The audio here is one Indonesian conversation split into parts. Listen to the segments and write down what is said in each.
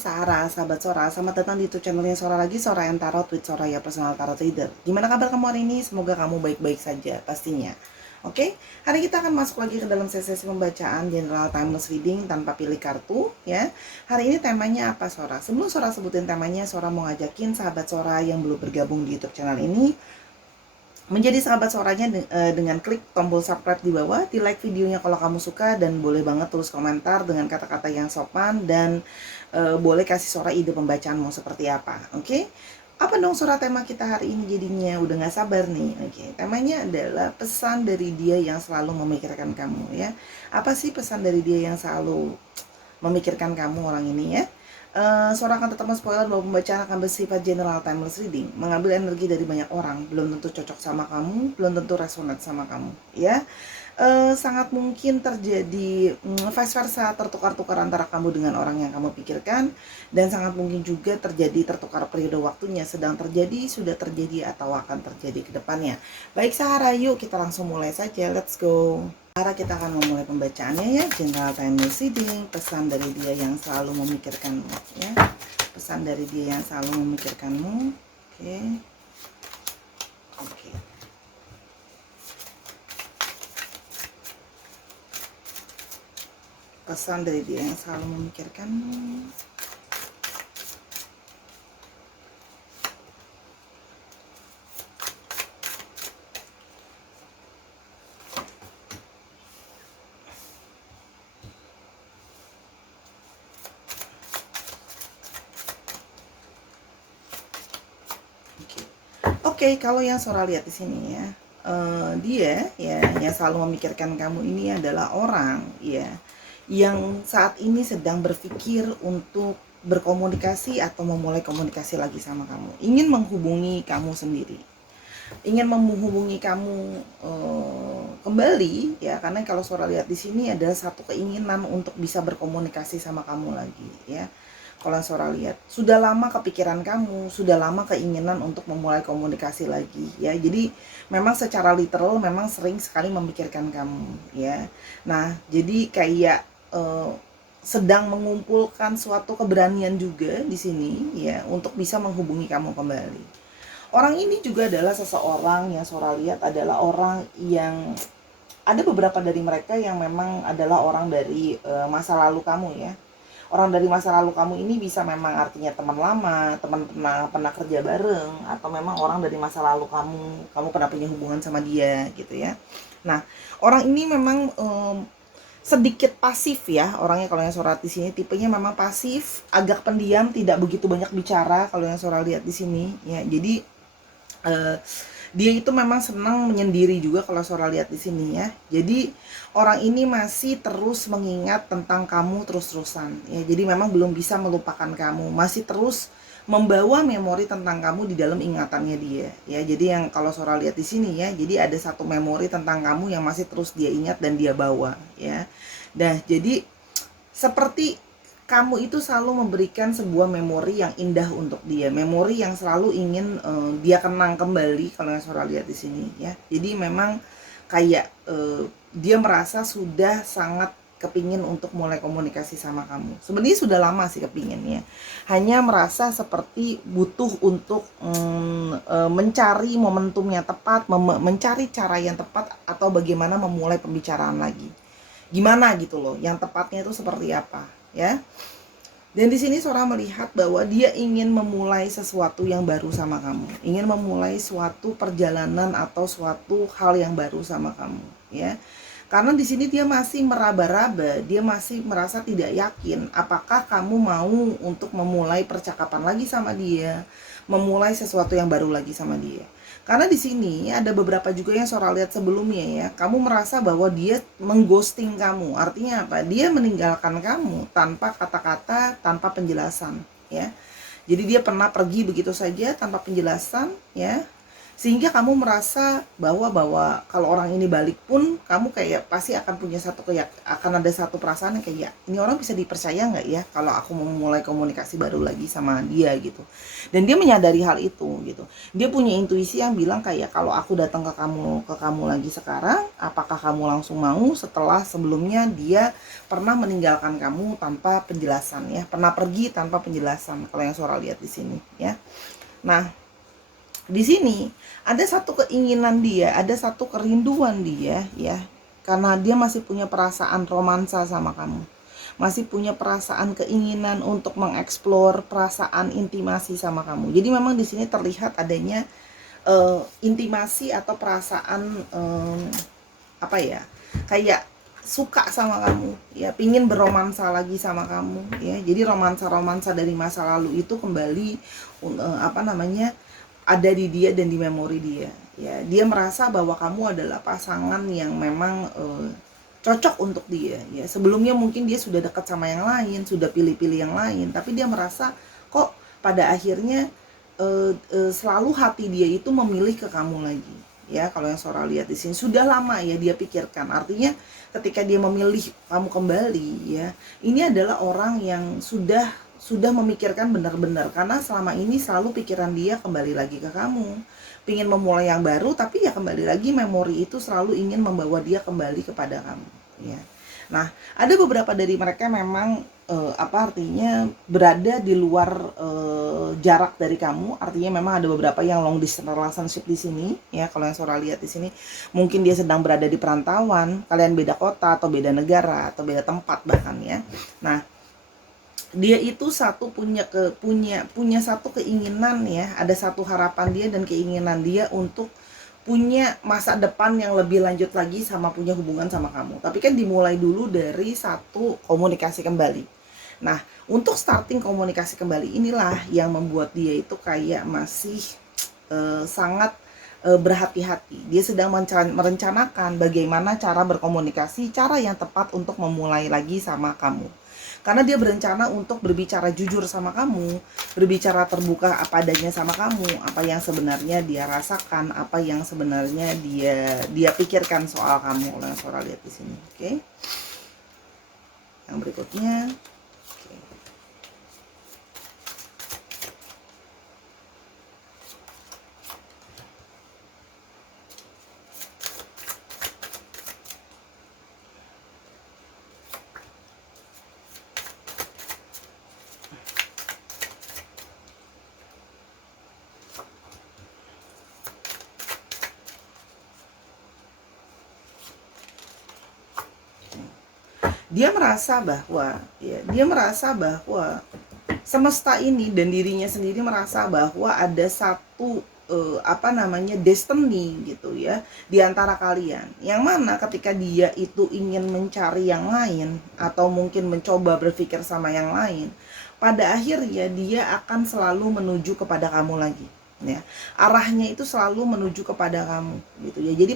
Sahara, sahabat Sora, selamat datang di YouTube channelnya Sora lagi, Sora and Tarot with Soraya Personal Tarot Reader. Gimana kabar kamu hari ini? Semoga kamu baik-baik saja pastinya. Oke, hari kita akan masuk lagi ke dalam sesi pembacaan General Timeless Reading tanpa pilih kartu ya. Hari ini temanya apa Sora? Sebelum Sora sebutin temanya, Sora mau ngajakin sahabat Sora yang belum bergabung di YouTube channel ini menjadi sahabat Soranya dengan klik tombol subscribe di bawah, di like videonya kalau kamu suka, dan boleh banget tulis komentar dengan kata-kata yang sopan, dan boleh kasih Sora ide pembacaan mau seperti apa. Oke? Apa dong Sora tema kita hari ini jadinya? Udah gak sabar nih. Oke, temanya adalah pesan dari dia yang selalu memikirkan kamu ya. Apa sih pesan dari dia yang selalu memikirkan kamu orang ini ya? Sora akan tetap spoiler bahwa pembacaan akan bersifat general timeless reading, mengambil energi dari banyak orang, belum tentu cocok sama kamu, belum tentu resonate sama kamu ya. Sangat mungkin terjadi vice versa, tertukar-tukar antara kamu dengan orang yang kamu pikirkan, dan sangat mungkin juga terjadi tertukar periode waktunya, sedang terjadi, sudah terjadi, atau akan terjadi ke depannya. Baik Sahara, yuk kita langsung mulai saja, let's go. Sahara, kita akan memulai pembacaannya ya. General timeless reading, pesan dari dia yang selalu memikirkanmu ya. Pesan dari dia yang selalu memikirkanmu. Oke. Oke. Pesan dari dia yang selalu memikirkanmu. Oke, kalau yang Sora lihat di sini ya, dia ya yang selalu memikirkan kamu ini adalah orang ya yang saat ini sedang berpikir untuk berkomunikasi atau memulai komunikasi lagi sama kamu, ingin menghubungi kamu sendiri, ingin menghubungi kamu kembali ya, karena kalau Sora lihat di sini adalah satu keinginan untuk bisa berkomunikasi sama kamu lagi ya. Kalau Sora lihat, sudah lama kepikiran kamu, sudah lama keinginan untuk memulai komunikasi lagi ya. Jadi memang secara literal memang sering sekali memikirkan kamu ya. Nah, jadi kayak sedang mengumpulkan suatu keberanian juga di sini ya untuk bisa menghubungi kamu kembali. Orang ini juga adalah seseorang yang Sora lihat adalah orang yang ada beberapa dari mereka yang memang adalah orang dari masa lalu kamu ya. Orang dari masa lalu kamu ini bisa memang artinya teman lama, teman pernah kerja bareng, atau memang orang dari masa lalu kamu pernah punya hubungan sama dia gitu ya. Nah, orang ini memang sedikit pasif ya orangnya. Kalau yang Sora di sini tipenya memang pasif, agak pendiam, tidak begitu banyak bicara kalau yang Sora lihat di sini ya. Jadi dia itu memang senang menyendiri juga kalau Sora lihat di sini ya. Jadi orang ini masih terus mengingat tentang kamu terus-terusan ya. Jadi memang belum bisa melupakan kamu, masih terus membawa memori tentang kamu di dalam ingatannya dia ya. Jadi yang kalau Sora lihat di sini ya, jadi ada satu memori tentang kamu yang masih terus dia ingat dan dia bawa ya. Nah, jadi seperti kamu itu selalu memberikan sebuah memori yang indah untuk dia, memori yang selalu ingin dia kenang kembali kalau yang Sora lihat di sini ya. Jadi memang kayak dia merasa sudah sangat kepingin untuk mulai komunikasi sama kamu. Sebenarnya sudah lama sih kepinginnya, hanya merasa seperti butuh untuk mencari momentum yang tepat, mencari cara yang tepat, atau bagaimana memulai pembicaraan lagi. Gimana gitu loh, yang tepatnya itu seperti apa ya. Dan di sini Sora melihat bahwa dia ingin memulai sesuatu yang baru sama kamu, ingin memulai suatu perjalanan atau suatu hal yang baru sama kamu ya. Karena di sini dia masih meraba-raba, dia masih merasa tidak yakin apakah kamu mau untuk memulai percakapan lagi sama dia, memulai sesuatu yang baru lagi sama dia. Karena di sini ada beberapa juga yang Sora lihat sebelumnya ya, kamu merasa bahwa dia mengghosting kamu. Artinya apa? Dia meninggalkan kamu tanpa kata-kata, tanpa penjelasan ya. Jadi dia pernah pergi begitu saja tanpa penjelasan ya. sehingga kamu merasa bahwa kalau orang ini balik pun kamu kayak pasti akan punya akan ada satu perasaan yang kayak ini orang bisa dipercaya nggak ya kalau aku mau mulai komunikasi baru lagi sama dia gitu. Dan dia menyadari hal itu gitu. Dia punya intuisi yang bilang kayak kalau aku datang ke kamu lagi sekarang, apakah kamu langsung mau setelah sebelumnya dia pernah meninggalkan kamu tanpa penjelasan ya, pernah pergi tanpa penjelasan kalau yang Sora lihat di sini ya. Nah, di sini ada satu keinginan dia, ada satu kerinduan dia ya, karena dia masih punya perasaan romansa sama kamu, masih punya perasaan keinginan untuk mengeksplor perasaan intimasi sama kamu. Jadi memang di sini terlihat adanya intimasi atau perasaan apa ya, kayak suka sama kamu ya, pingin beromansa lagi sama kamu ya. Jadi romansa dari masa lalu itu kembali apa namanya, ada di dia dan di memori dia ya. Dia merasa bahwa kamu adalah pasangan yang memang cocok untuk dia ya. Sebelumnya mungkin dia sudah dekat sama yang lain, sudah pilih-pilih yang lain, tapi dia merasa kok pada akhirnya selalu hati dia itu memilih ke kamu lagi ya. Kalau yang Sora lihat di sini sudah lama ya dia pikirkan, artinya ketika dia memilih kamu kembali ya, ini adalah orang yang sudah memikirkan benar-benar, karena selama ini selalu pikiran dia kembali lagi ke kamu, pingin memulai yang baru, tapi ya kembali lagi memori itu selalu ingin membawa dia kembali kepada kamu ya. Nah, ada beberapa dari mereka memang apa artinya berada di luar jarak dari kamu, artinya memang ada beberapa yang long distance relationship di sini ya. Kalau yang Sora lihat di sini mungkin dia sedang berada di perantauan, kalian beda kota atau beda negara atau beda tempat bahkan ya. Nah, dia itu punya satu keinginan ya, ada satu harapan dia dan keinginan dia untuk punya masa depan yang lebih lanjut lagi sama punya hubungan sama kamu. Tapi kan dimulai dulu dari satu komunikasi kembali. Nah, untuk starting komunikasi kembali inilah yang membuat dia itu kayak masih sangat berhati-hati. Dia sedang merencanakan bagaimana cara berkomunikasi, cara yang tepat untuk memulai lagi sama kamu. Karena dia berencana untuk berbicara jujur sama kamu, berbicara terbuka apa adanya sama kamu, apa yang sebenarnya dia rasakan, apa yang sebenarnya dia pikirkan soal kamu. Oleh Sora lihat di sini, oke? Yang berikutnya, oke. Dia merasa bahwa semesta ini dan dirinya sendiri merasa bahwa ada satu apa namanya destiny gitu ya di antara kalian, yang mana ketika dia itu ingin mencari yang lain atau mungkin mencoba berpikir sama yang lain, pada akhirnya dia akan selalu menuju kepada kamu lagi ya. Arahnya itu selalu menuju kepada kamu gitu ya. Jadi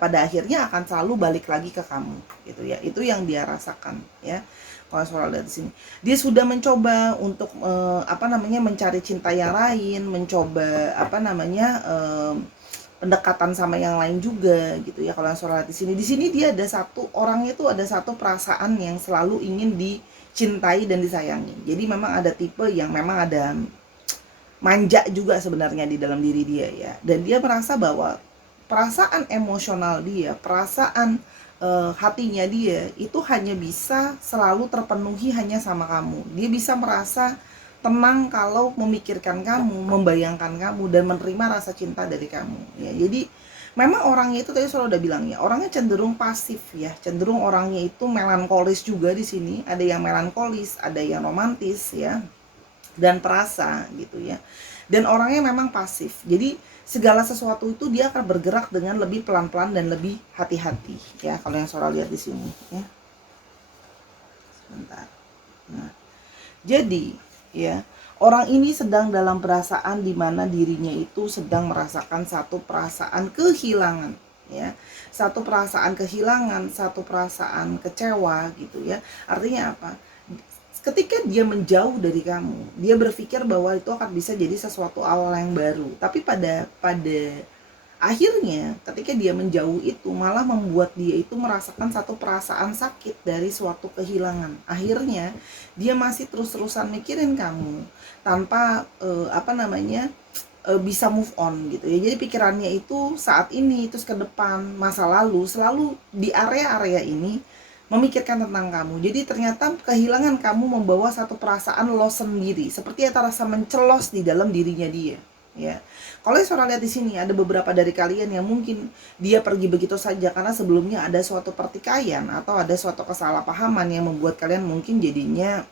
pada akhirnya akan selalu balik lagi ke kamu gitu ya. Itu yang dia rasakan ya. Kalau soal lihat di sini, dia sudah mencoba untuk apa namanya mencari cinta yang lain, mencoba apa namanya pendekatan sama yang lain juga gitu ya. Kalau soal lihat di sini dia ada satu orang, itu ada satu perasaan yang selalu ingin dicintai dan disayangi. Jadi memang ada tipe yang memang ada manja juga sebenarnya di dalam diri dia ya. Dan dia merasa bahwa perasaan emosional dia, perasaan hatinya dia itu hanya bisa selalu terpenuhi hanya sama kamu. Dia bisa merasa tenang kalau memikirkan kamu, membayangkan kamu, dan menerima rasa cinta dari kamu ya. Jadi memang orangnya itu tadi selalu udah bilang ya, orangnya cenderung pasif ya, cenderung orangnya itu melankolis juga di sini. Ada yang melankolis, ada yang romantis ya, dan perasa gitu ya. Dan orangnya memang pasif. Jadi segala sesuatu itu dia akan bergerak dengan lebih pelan-pelan dan lebih hati-hati ya. Kalau yang Sora lihat di sini ya. Sebentar. Nah, jadi ya, orang ini sedang dalam perasaan di mana dirinya itu sedang merasakan satu perasaan kehilangan ya. Satu perasaan kehilangan, satu perasaan kecewa gitu ya. Artinya apa? ketika dia menjauh dari kamu, dia berpikir bahwa itu akan bisa jadi sesuatu awal yang baru. Tapi pada akhirnya ketika dia menjauh itu malah membuat dia itu merasakan satu perasaan sakit dari suatu kehilangan. Akhirnya dia masih terus-terusan mikirin kamu tanpa bisa move on gitu ya. Jadi pikirannya itu saat ini terus ke depan, masa lalu, selalu di area-area ini memikirkan tentang kamu. Jadi ternyata kehilangan kamu membawa satu perasaan loss sendiri, seperti ada rasa mencelos di dalam dirinya dia, ya. Kalau saudara lihat di sini ada beberapa dari kalian yang mungkin dia pergi begitu saja karena sebelumnya ada suatu pertikaian atau ada suatu kesalahpahaman yang membuat kalian mungkin jadinya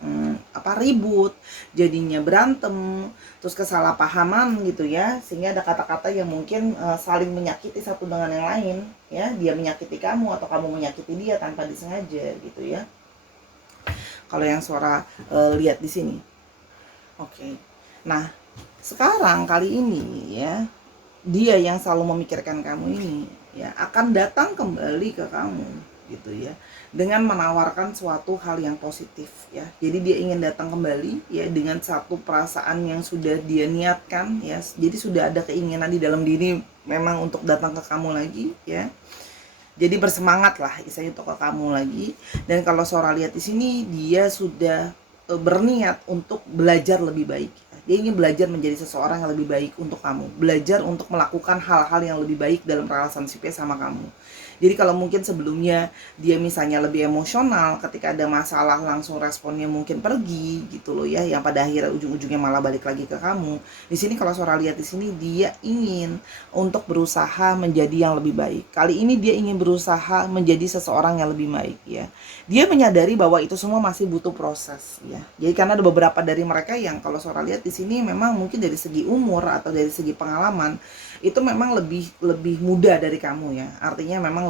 ribut, jadinya berantem, terus kesalahpahaman gitu ya, sehingga ada kata-kata yang mungkin saling menyakiti satu dengan yang lain, ya. Dia menyakiti kamu atau kamu menyakiti dia tanpa disengaja gitu ya. Kalau yang suara lihat di sini. Oke. Nah, sekarang kali ini ya, dia yang selalu memikirkan kamu ini ya akan datang kembali ke kamu gitu ya, dengan menawarkan suatu hal yang positif ya. Jadi dia ingin datang kembali ya dengan satu perasaan yang sudah dia niatkan ya. Jadi sudah ada keinginan di dalam diri memang untuk datang ke kamu lagi ya. Jadi bersemangat lah istilahnya untuk ke kamu lagi. Dan kalau Sora lihat di sini, dia sudah berniat untuk belajar lebih baik. Dia ingin belajar menjadi seseorang yang lebih baik untuk kamu, belajar untuk melakukan hal-hal yang lebih baik dalam relationship-nya sama kamu. Jadi kalau mungkin sebelumnya dia misalnya lebih emosional, ketika ada masalah langsung responnya mungkin pergi gitu loh ya, yang pada akhirnya ujung-ujungnya malah balik lagi ke kamu. Di sini kalau Sora lihat di sini, dia ingin untuk berusaha menjadi yang lebih baik. Kali ini dia ingin berusaha menjadi seseorang yang lebih baik ya. Dia menyadari bahwa itu semua masih butuh proses ya. Jadi karena ada beberapa dari mereka yang kalau Sora lihat di sini memang mungkin dari segi umur atau dari segi pengalaman itu memang lebih muda dari kamu ya. Artinya memang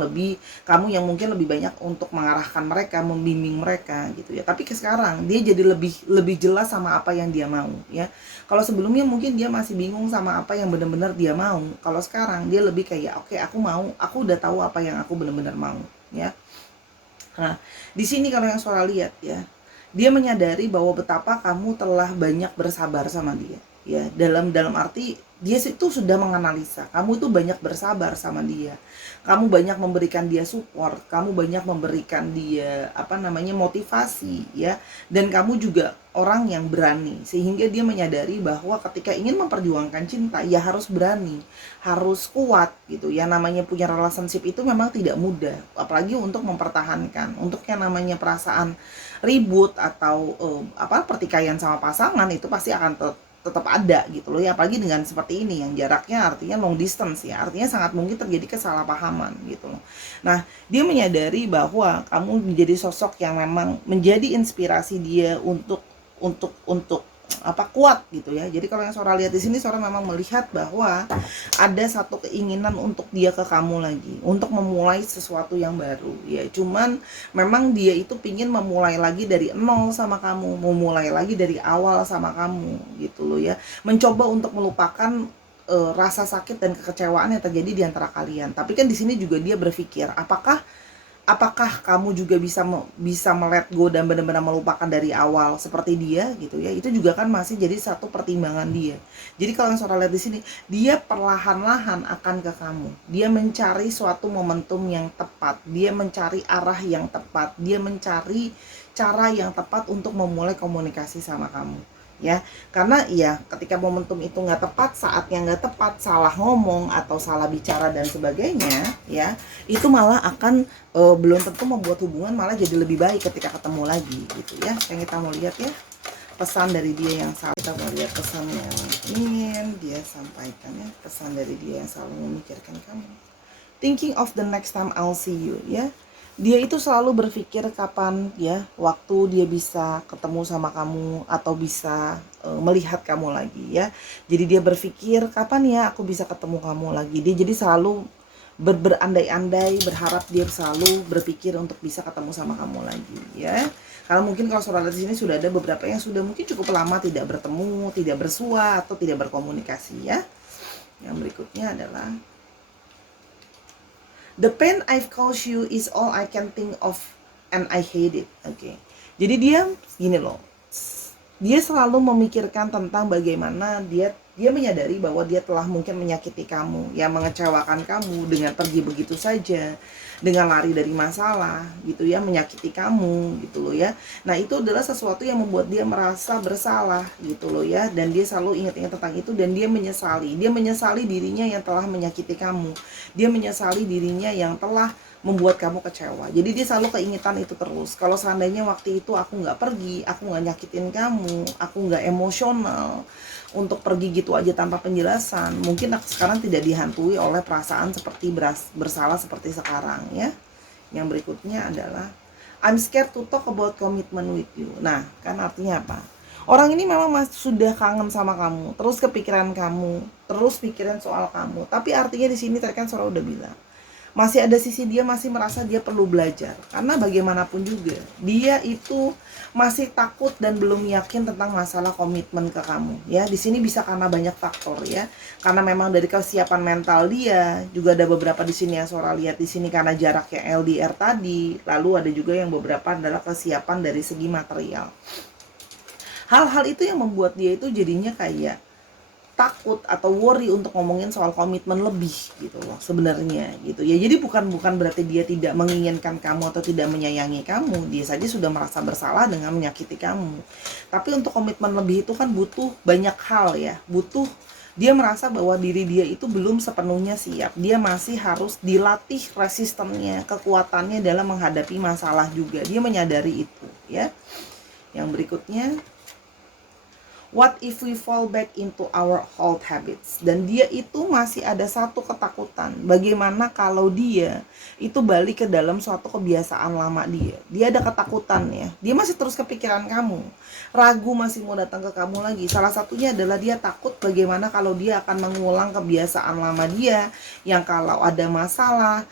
kamu yang mungkin lebih banyak untuk mengarahkan mereka, membimbing mereka gitu ya. Tapi sekarang dia jadi lebih jelas sama apa yang dia mau ya. Kalau sebelumnya mungkin dia masih bingung sama apa yang benar-benar dia mau. Kalau sekarang dia lebih kayak oke, aku udah tahu apa yang aku benar-benar mau ya. Nah, di sini kalau yang Suara lihat ya, dia menyadari bahwa betapa kamu telah banyak bersabar sama dia ya, dalam arti dia itu sudah menganalisa kamu itu banyak bersabar sama dia, kamu banyak memberikan dia support, kamu banyak memberikan dia motivasi ya, dan kamu juga orang yang berani, sehingga dia menyadari bahwa ketika ingin memperjuangkan cinta ya harus berani, harus kuat gitu ya. Namanya punya relationship itu memang tidak mudah, apalagi untuk mempertahankan, untuk yang namanya perasaan ribut atau pertikaian sama pasangan itu pasti akan tetap ada gitu loh ya, apalagi dengan seperti ini yang jaraknya artinya long distance ya, artinya sangat mungkin terjadi kesalahpahaman gitu loh. Nah, dia menyadari bahwa kamu menjadi sosok yang memang menjadi inspirasi dia untuk kuat gitu ya. Jadi kalau yang Sora lihat di sini, Sora memang melihat bahwa ada satu keinginan untuk dia ke kamu lagi, untuk memulai sesuatu yang baru ya. Cuman memang dia itu pingin memulai lagi dari nol sama kamu, memulai lagi dari awal sama kamu gitu loh ya. Mencoba untuk melupakan rasa sakit dan kekecewaan yang terjadi di antara kalian. Tapi kan di sini juga dia berpikir, apakah kamu juga bisa let go dan benar-benar melupakan dari awal seperti dia gitu ya. Itu juga kan masih jadi satu pertimbangan dia. Jadi kalau yang Saudara lihat di sini, dia perlahan-lahan akan ke kamu. Dia mencari suatu momentum yang tepat, dia mencari arah yang tepat, dia mencari cara yang tepat untuk memulai komunikasi sama kamu ya. Karena ya ketika momentum itu nggak tepat, saatnya nggak tepat, salah ngomong atau salah bicara dan sebagainya ya, itu malah akan belum tentu membuat hubungan malah jadi lebih baik ketika ketemu lagi gitu ya. Yang kita mau lihat ya, pesan dari dia yang selalu, kita mau lihat pesan yang ingin dia sampaikan ya, pesan dari dia yang selalu memikirkan kamu, thinking of the next time I'll see you ya. Dia itu selalu berpikir kapan ya waktu dia bisa ketemu sama kamu atau bisa melihat kamu lagi ya. Jadi dia berpikir kapan ya aku bisa ketemu kamu lagi. Dia jadi selalu berandai-andai, berharap, dia selalu berpikir untuk bisa ketemu sama kamu lagi ya. Karena mungkin kalau Saudara di sini sudah ada beberapa yang sudah mungkin cukup lama tidak bertemu, tidak bersua atau tidak berkomunikasi ya. Yang berikutnya adalah the pain I've caused you is all I can think of and I hate it. Oke. Jadi dia gini loh, Dia selalu memikirkan tentang bagaimana dia menyadari bahwa dia telah mungkin menyakiti kamu, ya mengecewakan kamu dengan pergi begitu saja, dengan lari dari masalah gitu ya, menyakiti kamu gitu loh ya. Nah, itu adalah sesuatu yang membuat dia merasa bersalah gitu loh ya, dan dia selalu ingat-ingat tentang itu dan dia menyesali. Dia menyesali dirinya yang telah menyakiti kamu. Dia menyesali dirinya yang telah membuat kamu kecewa. Jadi dia selalu keingetan itu terus. Kalau seandainya waktu itu aku nggak pergi, aku nggak nyakitin kamu, aku nggak emosional untuk pergi gitu aja tanpa penjelasan, mungkin aku sekarang tidak dihantui oleh perasaan seperti bersalah seperti sekarang ya. Yang berikutnya adalah I'm scared to talk about commitment with you. Nah, kan artinya apa? Orang ini memang sudah kangen sama kamu, terus kepikiran kamu, terus pikiran soal kamu. Tapi artinya di sini tadi kan Sora udah bilang, masih ada sisi dia masih merasa dia perlu belajar, karena bagaimanapun juga dia itu masih takut dan belum yakin tentang masalah komitmen ke kamu ya. Di sini bisa karena banyak faktor ya, karena memang dari kesiapan mental dia, juga ada beberapa di sini yang Sora lihat di sini karena jaraknya LDR tadi, lalu ada juga yang beberapa adalah kesiapan dari segi material. Hal-hal itu yang membuat dia itu jadinya kayak takut atau worry untuk ngomongin soal komitmen lebih gitu loh sebenarnya gitu ya. Jadi bukan berarti dia tidak menginginkan kamu atau tidak menyayangi kamu, dia saja sudah merasa bersalah dengan menyakiti kamu. Tapi untuk komitmen lebih itu kan butuh banyak hal ya, butuh dia merasa bahwa diri dia itu belum sepenuhnya siap, dia masih harus dilatih resistennya, kekuatannya dalam menghadapi masalah juga, dia menyadari itu ya. Yang berikutnya, what if we fall back into our old habits? Dan dia itu masih ada satu ketakutan. Bagaimana kalau dia itu balik ke dalam suatu kebiasaan lama dia. Dia ada ketakutan ya. Dia masih terus kepikiran kamu. Ragu masih mau datang ke kamu lagi. Salah satunya adalah dia takut bagaimana kalau dia akan mengulang kebiasaan lama dia. Yang kalau ada masalah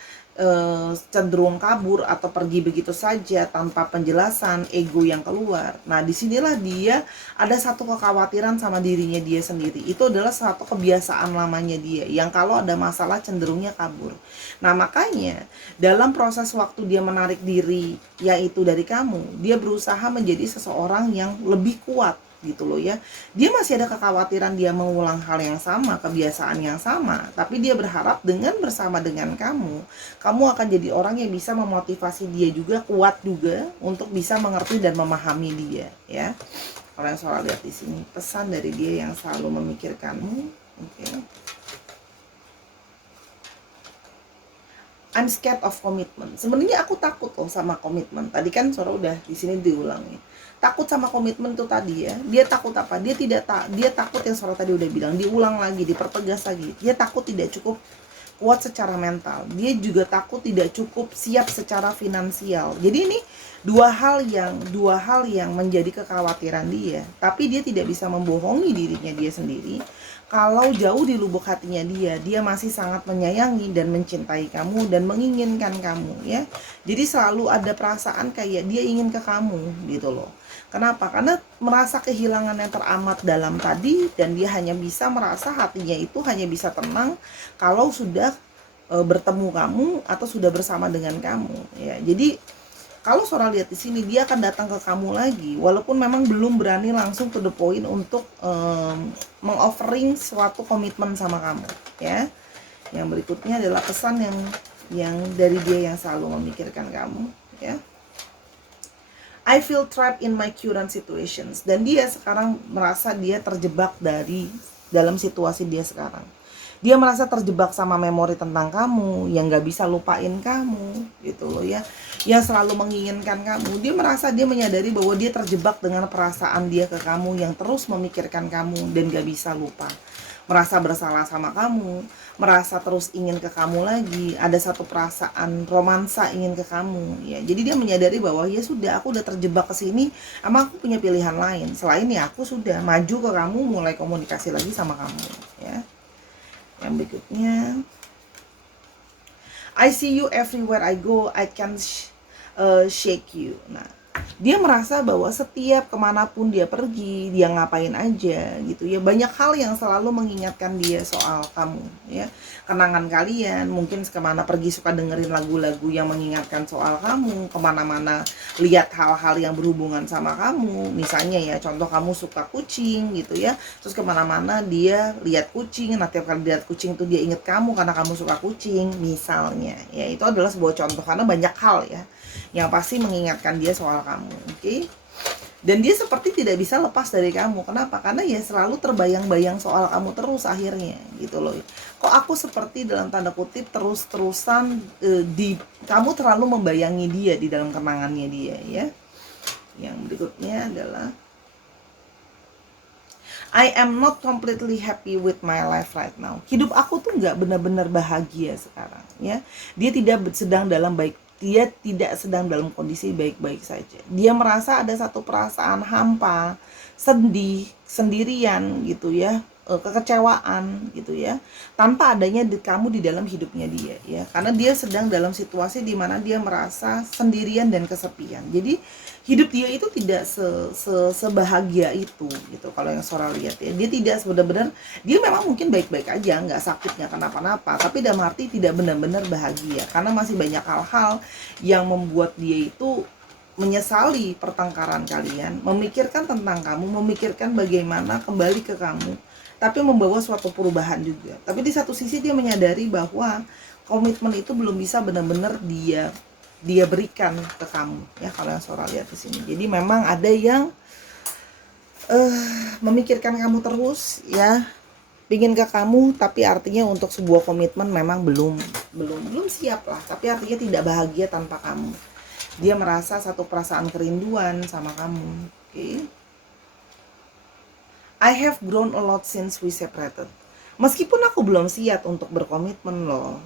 cenderung kabur atau pergi begitu saja tanpa penjelasan, ego yang keluar. Nah, disinilah dia ada satu kekhawatiran sama dirinya dia sendiri. Itu adalah satu kebiasaan lamanya dia yang kalau ada masalah cenderungnya kabur. Nah, makanya dalam proses waktu dia menarik diri yaitu dari kamu, dia berusaha menjadi seseorang yang lebih kuat gitu loh ya. Dia masih ada kekhawatiran dia mengulang hal yang sama, kebiasaan yang sama, tapi dia berharap dengan bersama dengan kamu akan jadi orang yang bisa memotivasi dia juga, kuat juga untuk bisa mengerti dan memahami dia ya. Kalau yang Sora lihat di sini, pesan dari dia yang selalu memikirkanmu. Oke. I'm scared of commitment. Sebenarnya aku takut loh sama komitmen. Tadi kan Sora udah di sini diulangi. Takut sama komitmen tuh tadi ya. Dia takut apa? Dia takut yang Sora tadi udah bilang, diulang lagi, dipertegas lagi. Dia takut tidak cukup kuat secara mental. Dia juga takut tidak cukup siap secara finansial. Jadi ini dua hal yang menjadi kekhawatiran dia. Tapi dia tidak bisa membohongi dirinya dia sendiri. Kalau jauh di lubuk hatinya dia masih sangat menyayangi dan mencintai kamu dan menginginkan kamu ya. Jadi selalu ada perasaan kayak dia ingin ke kamu gitu loh. Kenapa? Karena merasa kehilangan yang teramat dalam tadi, dan dia hanya bisa merasa hatinya itu hanya bisa tenang kalau sudah bertemu kamu atau sudah bersama dengan kamu ya. Jadi kalau Sora lihat di sini, dia akan datang ke kamu lagi walaupun memang belum berani langsung to the point untuk mengoffering suatu komitmen sama kamu ya. Yang berikutnya adalah pesan yang dari dia yang selalu memikirkan kamu ya. I feel trapped in my current situations. Dan dia sekarang merasa dia terjebak dalam situasi dia sekarang. Dia merasa terjebak sama memori tentang kamu, yang gak bisa lupain kamu gitu loh ya, yang selalu menginginkan kamu. Dia merasa, dia menyadari bahwa dia terjebak dengan perasaan dia ke kamu yang terus memikirkan kamu dan gak bisa lupa. Merasa bersalah sama kamu, merasa terus ingin ke kamu lagi, ada satu perasaan romansa ingin ke kamu ya. Jadi dia menyadari bahwa ya sudah, aku udah terjebak ke sini, emang aku punya pilihan lain selain ya aku sudah maju ke kamu, mulai komunikasi lagi sama kamu ya. Yang berikutnya, I see you everywhere I go, I can shake you. Nah, Dia merasa bahwa setiap kemanapun dia pergi, dia ngapain aja gitu ya, banyak hal yang selalu mengingatkan dia soal kamu ya. Kenangan kalian, mungkin kemana pergi suka dengerin lagu-lagu yang mengingatkan soal kamu, kemana-mana lihat hal-hal yang berhubungan sama kamu. Misalnya ya, contoh kamu suka kucing gitu ya, terus kemana-mana dia lihat kucing, nah tiap kali lihat kucing tuh dia inget kamu karena kamu suka kucing misalnya ya. Itu adalah sebuah contoh, karena banyak hal ya yang pasti mengingatkan dia soal kamu, oke? Dan dia seperti tidak bisa lepas dari kamu. Kenapa? Karena ya selalu terbayang-bayang soal kamu terus akhirnya gitu loh. Kok aku seperti dalam tanda kutip terus-terusan di kamu terlalu membayangi dia di dalam kenangannya dia ya. Yang berikutnya adalah I am not completely happy with my life right now. Hidup aku tuh nggak benar-benar bahagia sekarang ya. Dia tidak sedang dalam kondisi baik-baik saja. Dia merasa ada satu perasaan hampa, sedih, sendirian gitu ya, kekecewaan gitu ya, tanpa adanya kamu di dalam hidupnya dia ya. Karena dia sedang dalam situasi di mana dia merasa sendirian dan kesepian. Jadi hidup dia itu tidak sebahagia itu gitu. Kalau yang Sora lihat ya, dia tidak benar-benar, dia memang mungkin baik-baik aja, nggak sakit, nggak kenapa-napa, tapi dalam arti tidak benar-benar bahagia karena masih banyak hal-hal yang membuat dia itu menyesali pertengkaran kalian, memikirkan tentang kamu, memikirkan bagaimana kembali ke kamu, tapi membawa suatu perubahan juga. Tapi di satu sisi dia menyadari bahwa komitmen itu belum bisa benar-benar dia berikan ke kamu ya, kalau yang Sora lihat di sini. Jadi memang ada yang memikirkan kamu terus ya, pingin ke kamu, tapi artinya untuk sebuah komitmen memang belum siap lah, tapi artinya tidak bahagia tanpa kamu. Dia merasa satu perasaan kerinduan sama kamu, oke? I have grown a lot since we separated. Meskipun aku belum siap untuk berkomitmen loh,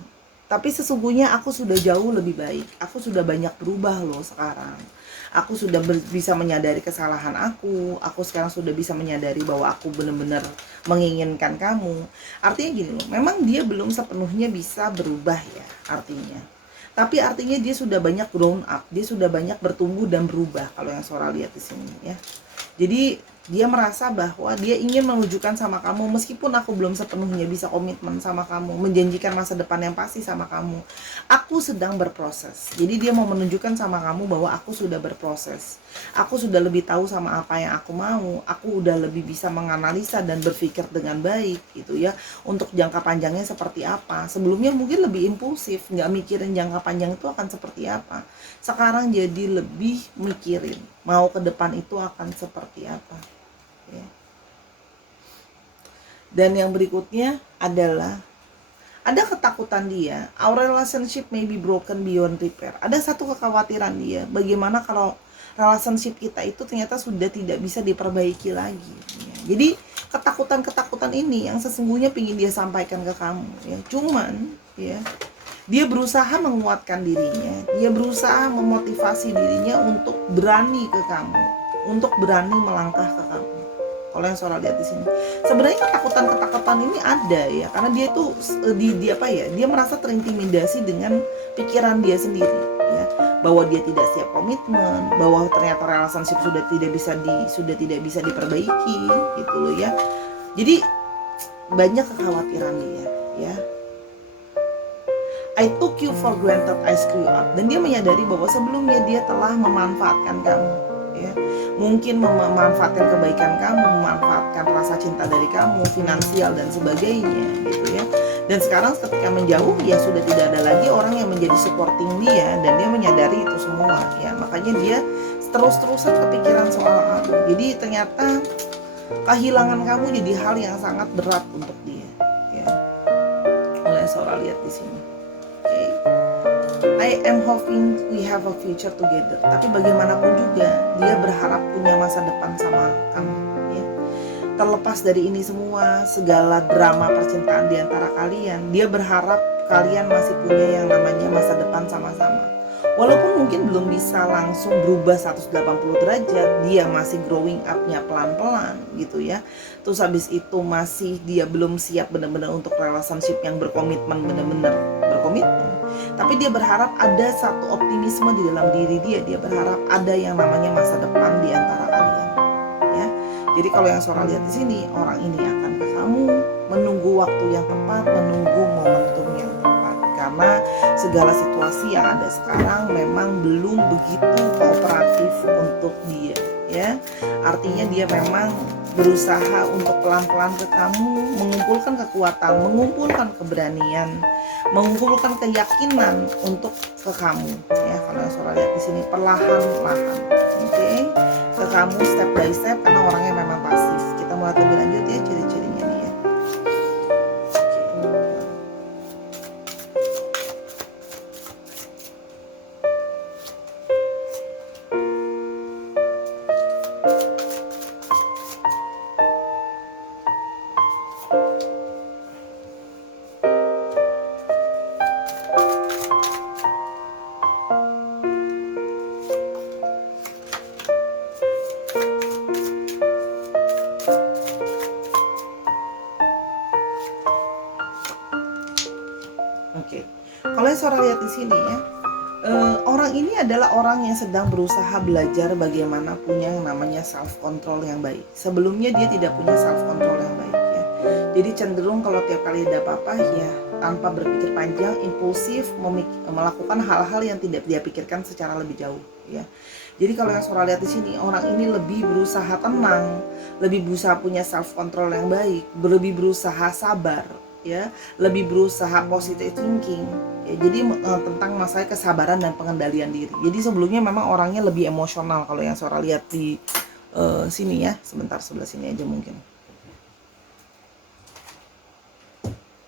tapi sesungguhnya aku sudah jauh lebih baik. Aku sudah banyak berubah loh sekarang. Aku sudah bisa menyadari kesalahan aku. Aku sekarang sudah bisa menyadari bahwa aku benar-benar menginginkan kamu. Artinya gini loh, memang dia belum sepenuhnya bisa berubah ya artinya. Tapi artinya dia sudah banyak grown up, dia sudah banyak bertumbuh dan berubah kalau yang Sora lihat di sini ya. Jadi dia merasa bahwa dia ingin menunjukkan sama kamu, meskipun aku belum sepenuhnya bisa komitmen sama kamu, menjanjikan masa depan yang pasti sama kamu, aku sedang berproses. Jadi dia mau menunjukkan sama kamu bahwa aku sudah berproses, aku sudah lebih tahu sama apa yang aku mau, aku udah lebih bisa menganalisa dan berpikir dengan baik gitu ya, untuk jangka panjangnya seperti apa. Sebelumnya mungkin lebih impulsif, nggak mikirin jangka panjang itu akan seperti apa. Sekarang jadi lebih mikirin mau ke depan itu akan seperti apa ya. Dan yang berikutnya adalah ada ketakutan dia, our relationship may be broken beyond repair. Ada satu kekhawatiran dia, bagaimana kalau relationship kita itu ternyata sudah tidak bisa diperbaiki lagi ya. Jadi ketakutan-ketakutan ini yang sesungguhnya ingin dia sampaikan ke kamu ya. Cuman ya, dia berusaha menguatkan dirinya, dia berusaha memotivasi dirinya untuk berani ke kamu, untuk berani melangkah ke kamu. Kalau yang Sora lihat di sini, sebenarnya ketakutan-ketakutan ini ada ya, karena dia tuh dia apa ya, dia merasa terintimidasi dengan pikiran dia sendiri ya, bahwa dia tidak siap komitmen, bahwa ternyata relationship sudah tidak bisa diperbaiki gitu loh ya. Jadi banyak kekhawatiran dia ya. I took you for granted, I screw up. Dan dia menyadari bahwa sebelumnya dia telah memanfaatkan kamu ya. Mungkin memanfaatkan kebaikan kamu, memanfaatkan rasa cinta dari kamu, finansial dan sebagainya gitu ya. Dan sekarang ketika menjauh ya sudah tidak ada lagi orang yang menjadi supporting dia, dan dia menyadari itu semua ya. Makanya dia terus-terusan kepikiran soal kamu. Jadi ternyata kehilangan kamu jadi hal yang sangat berat untuk dia ya. Oleh Sora lihat di sini. I am hoping we have a future together. Tapi bagaimanapun juga dia berharap punya masa depan sama kamu ya. Terlepas dari ini semua, segala drama percintaan di antara kalian, dia berharap kalian masih punya yang namanya masa depan sama-sama. Walaupun mungkin belum bisa langsung berubah 180 derajat, dia masih growing up-nya pelan-pelan gitu ya. Terus habis itu masih dia belum siap benar-benar untuk relationship yang berkomitmen, benar-benar berkomitmen, tapi dia berharap ada satu optimisme di dalam diri dia. Dia berharap ada yang namanya masa depan di antara kalian, ya. Jadi kalau yang Sora lihat di sini, orang ini akan ke kamu, menunggu waktu yang tepat, menunggu momentum yang tepat, karena segala situasi yang ada sekarang memang belum begitu kooperatif untuk dia, ya. Artinya dia memang berusaha untuk pelan-pelan ke kamu, mengumpulkan kekuatan, mengumpulkan keberanian, mengumpulkan keyakinan untuk ke kamu, ya. Kalau yang Sora lihat di sini perlahan-lahan, oke, ke kamu step by step, karena orangnya memang pasif. Kita mulai lebih lanjut ya ciri-cirinya nih ya. Oke, kalau yang Sora lihat di sini ya, orang ini adalah orang yang sedang berusaha belajar bagaimana punya yang namanya self control yang baik. Sebelumnya dia tidak punya self control yang baik ya. Jadi cenderung kalau tiap kali ada apa-apa ya tanpa berpikir panjang, impulsif, melakukan hal-hal yang tidak dia pikirkan secara lebih jauh ya. Jadi kalau yang Sora lihat di sini, orang ini lebih berusaha tenang, lebih berusaha punya self control yang baik, lebih berusaha sabar ya, lebih berusaha positive thinking ya. Jadi tentang masalah kesabaran dan pengendalian diri. Jadi sebelumnya memang orangnya lebih emosional kalau yang Sora lihat di sini ya. Sebentar, sebelah sini aja mungkin.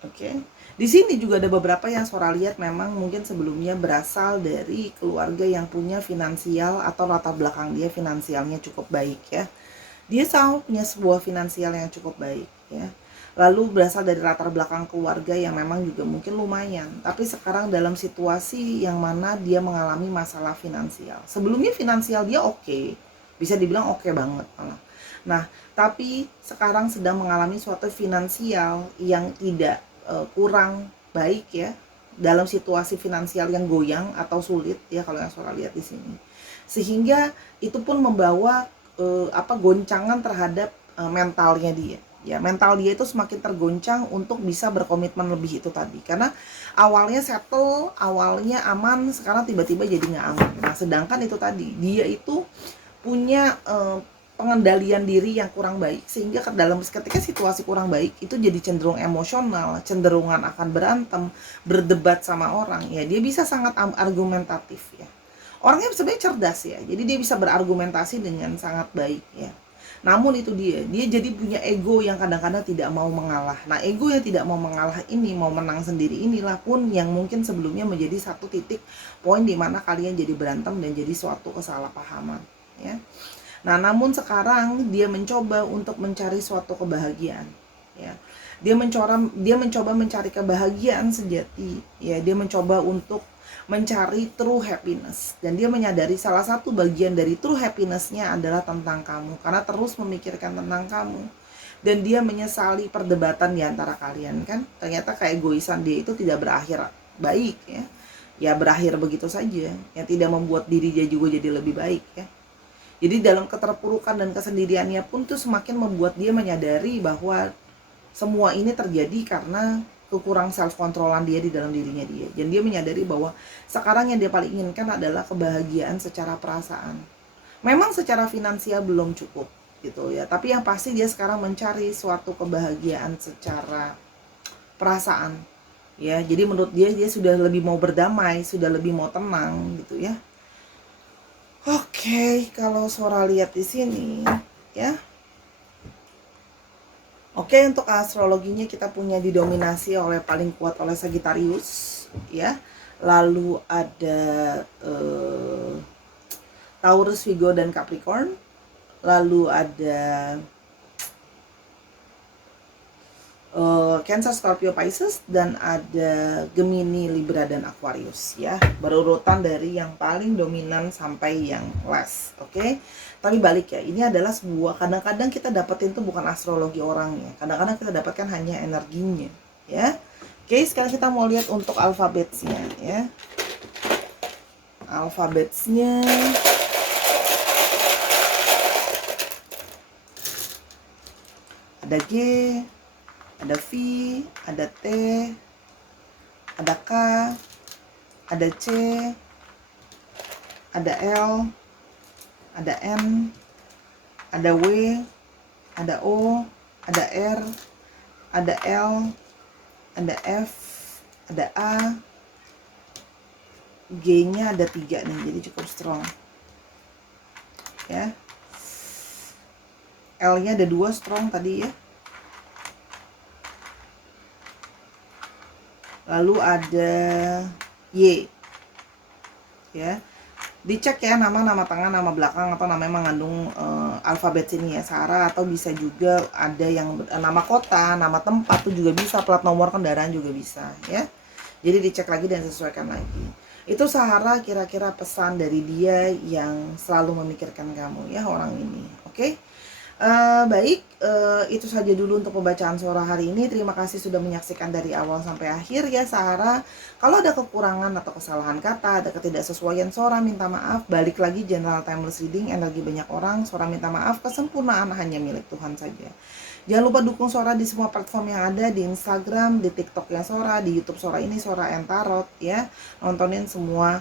Oke. Di sini juga ada beberapa yang Sora lihat memang mungkin sebelumnya berasal dari keluarga yang punya finansial atau latar belakang dia finansialnya cukup baik ya. Dia selalu punya sebuah finansial yang cukup baik ya. Lalu berasal dari latar belakang keluarga yang memang juga mungkin lumayan, tapi sekarang dalam situasi yang mana dia mengalami masalah finansial. Sebelumnya finansial dia oke, bisa dibilang oke banget malah. Nah, tapi sekarang sedang mengalami suatu finansial yang tidak kurang baik ya, dalam situasi finansial yang goyang atau sulit ya kalau yang Sora lihat di sini. Sehingga itu pun membawa goncangan terhadap mentalnya dia. Ya, mental dia itu semakin tergoncang untuk bisa berkomitmen lebih itu tadi. Karena awalnya settle, awalnya aman, sekarang tiba-tiba jadi nggak aman. Nah, sedangkan itu tadi, dia itu punya pengendalian diri yang kurang baik, sehingga ketika situasi kurang baik itu jadi cenderung emosional, cenderungan akan berantem, berdebat sama orang. Ya, dia bisa sangat argumentatif ya. Orangnya sebenarnya cerdas ya, jadi dia bisa berargumentasi dengan sangat baik ya. Namun itu dia jadi punya ego yang kadang-kadang tidak mau mengalah. Nah, ego yang tidak mau mengalah ini, mau menang sendiri inilah pun yang mungkin sebelumnya menjadi satu titik poin di mana kalian jadi berantem dan jadi suatu kesalahpahaman ya. Nah, namun sekarang dia mencoba untuk mencari suatu kebahagiaan ya. Dia mencoba mencari kebahagiaan sejati ya. Dia mencoba untuk mencari true happiness, dan dia menyadari salah satu bagian dari true happiness-nya adalah tentang kamu, karena terus memikirkan tentang kamu dan dia menyesali perdebatan di antara kalian kan. Ternyata keegoisan dia itu tidak berakhir baik ya. Ya berakhir begitu saja, yang tidak membuat diri dia juga jadi lebih baik ya. Jadi dalam keterpurukan dan kesendiriannya pun tuh semakin membuat dia menyadari bahwa semua ini terjadi karena kekurang self controlan dia di dalam dirinya dia. Dan dia menyadari bahwa sekarang yang dia paling inginkan adalah kebahagiaan secara perasaan. Memang secara finansial belum cukup gitu ya, tapi yang pasti dia sekarang mencari suatu kebahagiaan secara perasaan ya. Jadi menurut dia sudah lebih mau berdamai, sudah lebih mau tenang gitu ya. Oke, kalau Sora lihat di sini ya. Oke, untuk astrologinya kita punya didominasi oleh paling kuat oleh Sagittarius ya. Lalu ada Taurus, Virgo dan Capricorn. Lalu ada Cancer, Scorpio, Pisces, dan ada Gemini, Libra dan Aquarius ya. Berurutan dari yang paling dominan sampai yang last, oke? Tapi balik ya, ini adalah sebuah, kadang-kadang kita dapetin tuh bukan astrologi orangnya, kadang-kadang kita dapatkan hanya energinya ya. Oke, sekarang kita mau lihat untuk alfabetnya ya. Alfabetnya ada G, ada V, ada T, ada K, ada C, ada L, ada N, ada W, ada O, ada R, ada L, ada F, ada A, G-nya ada 3 nih, jadi cukup strong ya. L-nya ada 2 strong tadi ya. Lalu ada Y ya. Dicek ya nama tengah, nama belakang atau namanya mengandung alfabet sini ya, Sarah, atau bisa juga ada yang nama kota, nama tempat tuh juga bisa, plat nomor kendaraan juga bisa ya. Jadi dicek lagi dan sesuaikan lagi. Itu Sarah kira-kira pesan dari dia yang selalu memikirkan kamu ya, orang ini. Oke? Baik, itu saja dulu untuk pembacaan suara hari ini. Terima kasih sudah menyaksikan dari awal sampai akhir ya Sarah. Kalau ada kekurangan atau kesalahan kata, ada ketidaksesuaian suara, minta maaf. Balik lagi, General Timeless Reading, energi banyak orang. Suara minta maaf, kesempurnaan hanya milik Tuhan saja. Jangan lupa dukung Sora di semua platform yang ada, di Instagram, di TikTok-nya Sora, di YouTube Sora ini, Sora and Tarot ya. Nontonin semua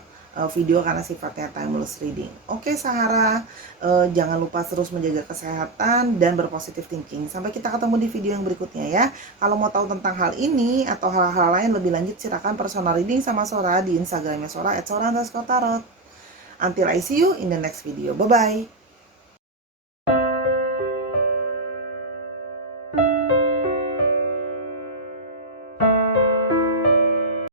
video karena sifatnya timeless reading. Oke Sahara, jangan lupa terus menjaga kesehatan dan berpositif thinking. Sampai kita ketemu di video yang berikutnya ya. Kalau mau tahu tentang hal ini atau hal-hal lain lebih lanjut, silakan personal reading sama Sora di Instagramnya Sora @sora_tarot. Until I see you in the next video. Bye bye.